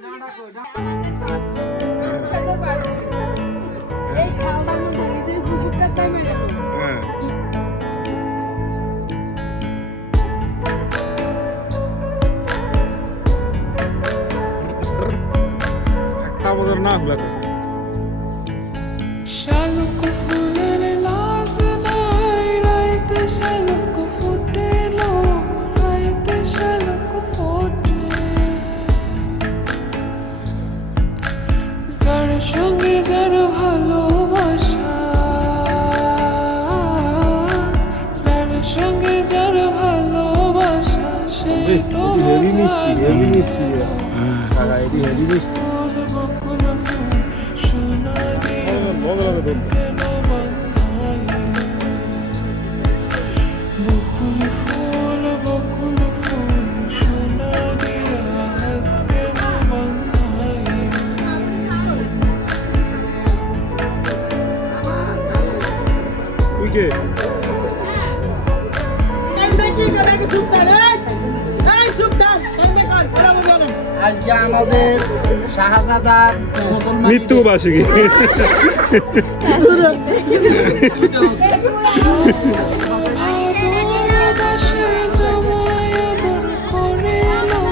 এই খাওয়ার মধ্যে ঈদের হুজুরটা টাইমে গেল। একটা বদর না হলো শালুক ফুলের লাজ নাই রাইতে শালুক ফুটে লো রাইতে শালুক ফোটে যার সঙ্গে যার ভালোবাসা যার সঙ্গে যার ভালোবাসা সে তো ফুল বকুল ফুল সোনা দিয়ে কেন বান্ধাইলি বকুল ফুল সোনা দিয়ে হাত কেন বান্ধাইলি তুই কে আজকে আমাদের শাহজাদার মৃত্যু বার্ষিকী ভালোবাসে জমায় আদর করে এলো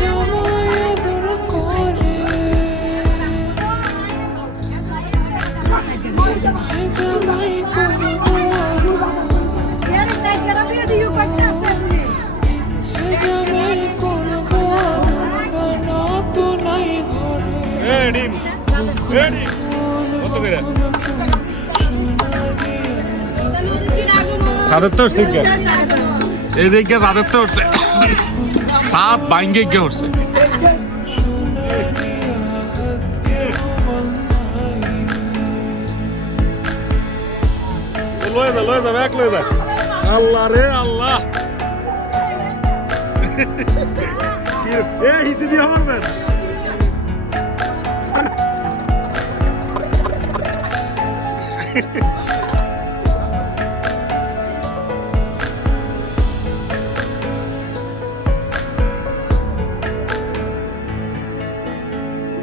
জমায় আদর করে সে জামাই করবো সে জামাই করবো না তো নাই ঘরে সাদের তো উঠছে এই দিকে সাদের তো উঠছে সাপ বাইঙ্গে গিয়ে উঠছে লয়ে যা এক লয়ে যা আল্লাহ রে আল্লাহ এ হিসি দিয়ে আমার বেন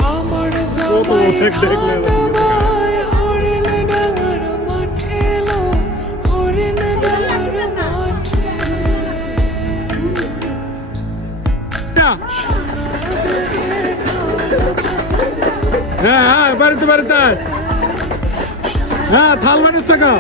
আমার জামাই খানাবাই হরিণ ডাঙার মাঠে লো হরিণ ডাঙার মাঠে সোনা দেহে খাওয়া যায় হ্যাঁ হ্যাঁ বাড়িতে বাড়িতে হ্যাঁ থাল বাড়ির চাকা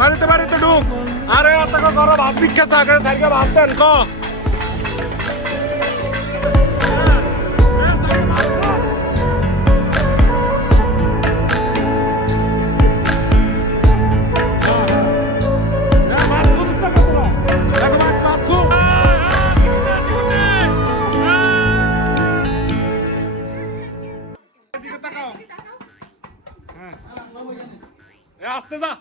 বাড়িতে বাড়িতে ঢুক আরে এত করো ভাব ভিক্ষা চা করে থাকবে ভাব দেন ক আসতে যা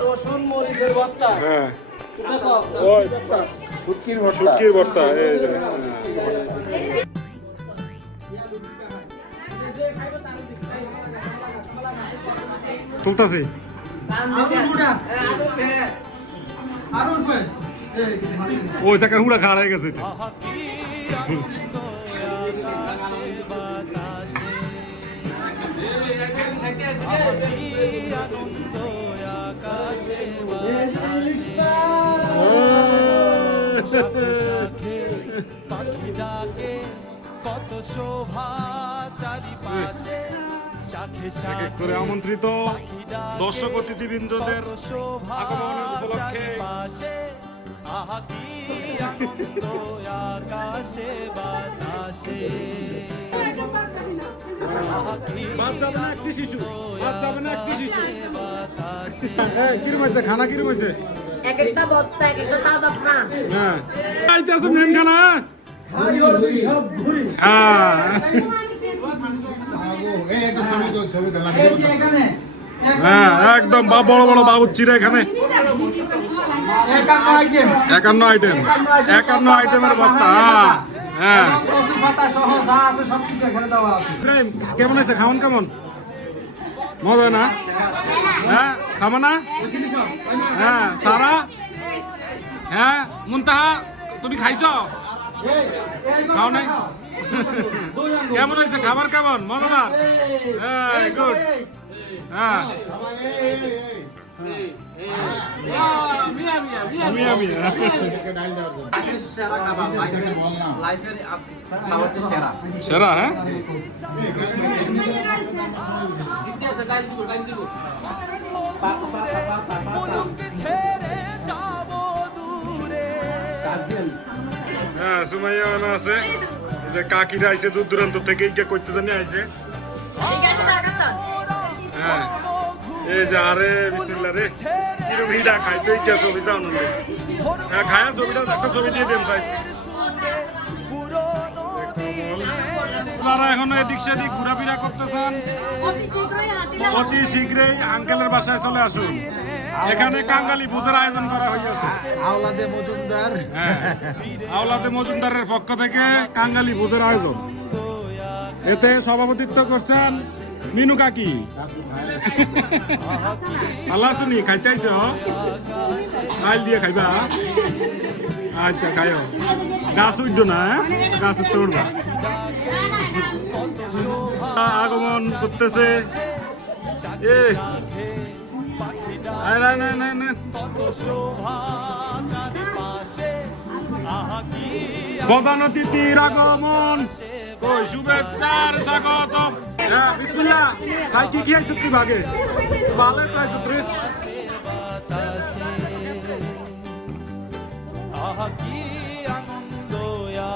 রসুন মরিচের ভর্তা হ্যাঁ শুটকির ভর্তা শুটকির ভর্তা এই যে তুলতাছি ওই টাকার হুড়া খাড়া হয়ে গেছে পাখি ডাকে কত শোভা চারিপাশে শাখে এক এক করে আমন্ত্রিত দর্শক অতিথিবৃন্দদের আগমনের উপলক্ষে আহা কি আনন্দ আকাশে বাতাসে বাদ যাবে না একটি শিশু বাদ যাবে না একটি শিশু কিরম হয়েছে খানা কিরম হয়েছে এক একটা বস্তা এক একটা তাজা প্রাণ হ্যাঁ আইতেছে মেন খানা সব ঘুরি হ্যাঁ এই যে এখানে হ্যাঁ একদম বড় বড় বাবুচ্চিরা এখানে 51 আইটেম 51 আইটেম 51 আইটেমের ভর্তা হ্যাঁ এবং কচি পাতা সহ যা আছে সবকিছু এখানে দেওয়া আছে ইব্রাহিম, কেমন আছে খাওয়ান কেমন মজা না হ্যাঁ খাবো না হ্যাঁ সারা হ্যাঁ মুনতাহা তুমি খাইছো খাও নাই কেমন হয়েছে খাবার কেমন মজাদার হ্যাঁ গুড হ্যাঁ মিয়া মিয়া সেরা হ্যাঁ মুলুককে ছেড়ে যাব দূরে হ্যাঁ সুমাইয়া ভালো আছে এই যে কাকিরা আইছে দূর দূরান্ত থেকে ইকে করতে জানি আইছে হ্যাঁ এই যে আরে বিসমিল্লাহ রে কিরম হিডা খাইতে ইকে ছবি যাও নন্দে হ্যাঁ খায়া ছবিটা একটা ছবি দিয়ে দেন সাইজ আপনারা এখন এদিক সেদিক ঘোরাফেরা করতেছেন অতি শীঘ্রই আঙ্কেলের বাসায় চলে আসুন এখানে কাঙ্গালি ভোজের আয়োজন করা হয়েছে আওলাদে মজুমদার হ্যাঁ আওলাদে মজুমদারের পক্ষ থেকে কাঙ্গালি ভোজের আয়োজন এতে সভাপতিত্ব করছেন মিনু কাকি আল্লাহ শুনি খাইতে আইছ খাইল দিয়ে খাইবা আচ্ছা খাইও গাছ উঠতো না গাছ উঠতে উঠবা আগমন করতেছে এ প্রধান অতিথির আগমন ওই শুভেচ্ছার স্বাগতম হ্যাঁ বিসমিল্লাহ খাই কি আইছ তুই ভাগে ভালো আইছ তুই আহা কি আনন্দ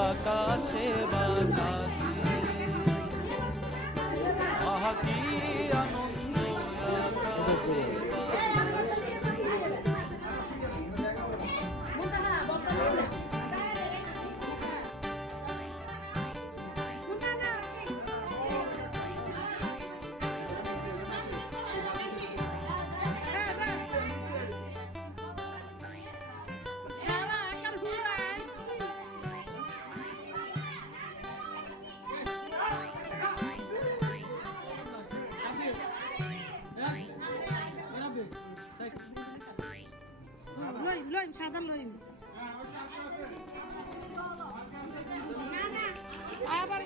আকাশে বাতাসে আহা কি আনন্দ আকাশে লইম সাদা লইম আবার